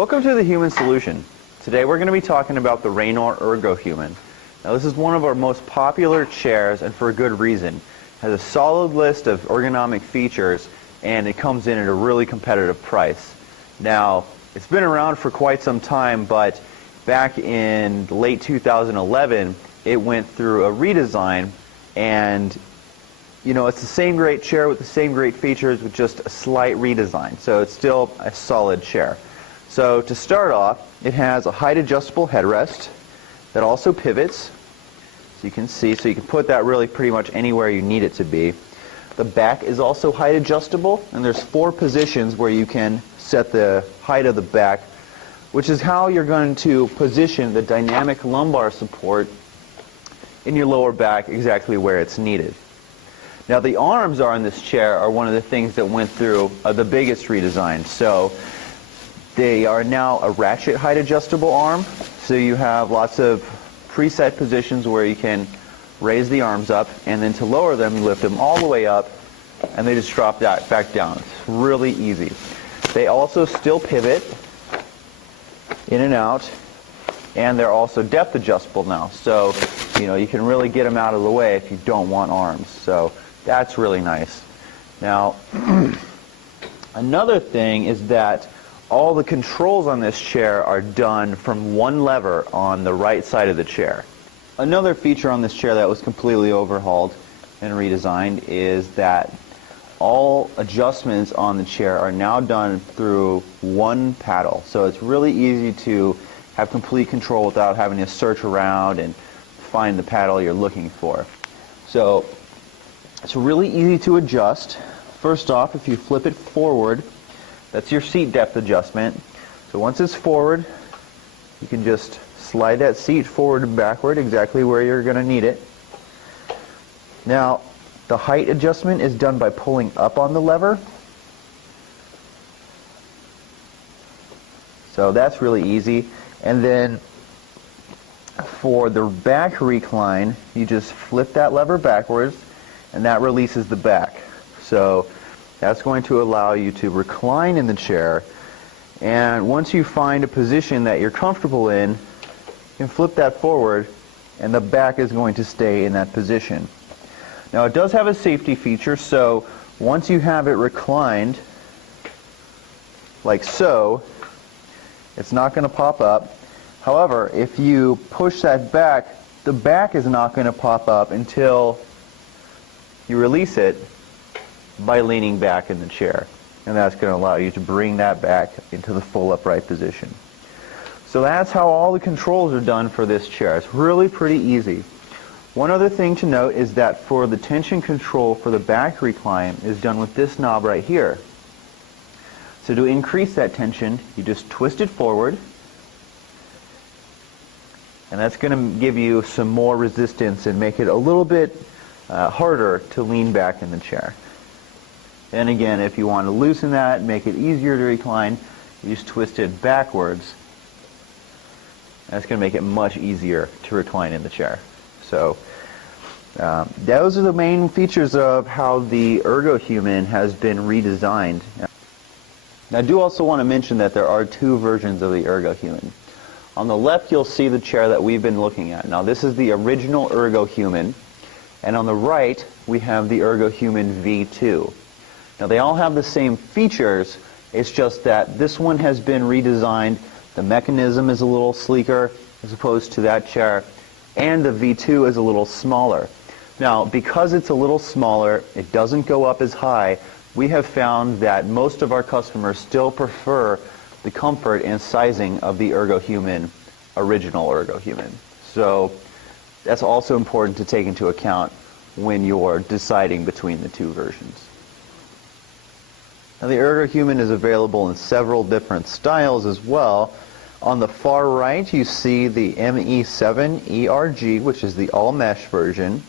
Welcome to the Human Solution. Today we're going to be talking about the Raynor Ergo Human. Now this is one of our most popular chairs, and for a good reason. It has a solid list of ergonomic features and it comes in at a really competitive price. Now it's been around for quite some time, but back in late 2011 it went through a redesign, and it's the same great chair with the same great features with just a slight redesign. So it's still a solid chair. So to start off, it has a height adjustable headrest that also pivots, so you can see, so you can put that really pretty much anywhere you need it to be. The back is also height adjustable, and there's 4 positions where you can set the height of the back, which is how you're going to position the dynamic lumbar support in your lower back exactly where it's needed. Now the arms on this chair are one of the things that went through the biggest redesign. So they are now a ratchet height adjustable arm, so you have lots of preset positions where you can raise the arms up, and then to lower them you lift them all the way up and they just drop that back down. It's really easy. They also still pivot in and out, and they're also depth adjustable now, so you can really get them out of the way if you don't want arms. So that's really nice. Now another thing is that all the controls on this chair are done from one lever on the right side of the chair. Another feature on this chair that was completely overhauled and redesigned is that all adjustments on the chair are now done through one paddle. So it's really easy to have complete control without having to search around and find the paddle you're looking for. So it's really easy to adjust. First off, if you flip it forward, that's your seat depth adjustment. So once it's forward, you can just slide that seat forward and backward exactly where you're going to need it. Now, the height adjustment is done by pulling up on the lever. So that's really easy. And then for the back recline, you just flip that lever backwards and that releases the back. So that's going to allow you to recline in the chair, and once you find a position that you're comfortable in, you can flip that forward and the back is going to stay in that position. Now it does have a safety feature, so once you have it reclined like so, it's not going to pop up. However, if you push that back, the back is not going to pop up until you release it by leaning back in the chair, and that's going to allow you to bring that back into the full upright position. So that's how all the controls are done for this chair. It's really pretty easy. One other thing to note is that for the tension control for the back recline is done with this knob right here. So to increase that tension, you just twist it forward, and that's going to give you some more resistance and make it a little bit harder to lean back in the chair. And again, if you want to loosen that, make it easier to recline, you just twist it backwards. That's going to make it much easier to recline in the chair. So those are the main features of how the Ergo Human has been redesigned. Now, I do also want to mention that there are 2 versions of the Ergo Human. On the left, you'll see the chair that we've been looking at. Now, this is the original Ergo Human, and on the right, we have the Ergo Human V2. Now they all have the same features, it's just that this one has been redesigned, the mechanism is a little sleeker as opposed to that chair, and the V2 is a little smaller. Now because it's a little smaller, it doesn't go up as high, we have found that most of our customers still prefer the comfort and sizing of the Ergo Human, original Ergo Human. So that's also important to take into account when you're deciding between the 2 versions. Now the Ergo Human is available in several different styles as well. On the far right you see the ME7 ERG, which is the all mesh version.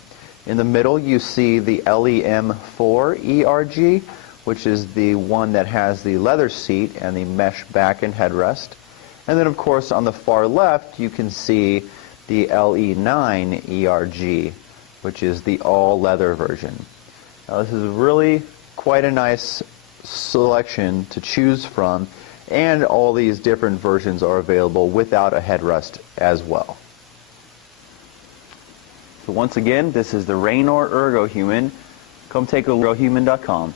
In the middle you see the LEM4 ERG, which is the one that has the leather seat and the mesh back and headrest. And then of course on the far left you can see the LE9 ERG, which is the all leather version. Now this is really quite a nice selection to choose from, And all these different versions are available without a headrest as well. So once again, this is the Raynor Ergo Human. Come take a look at ergohuman.com.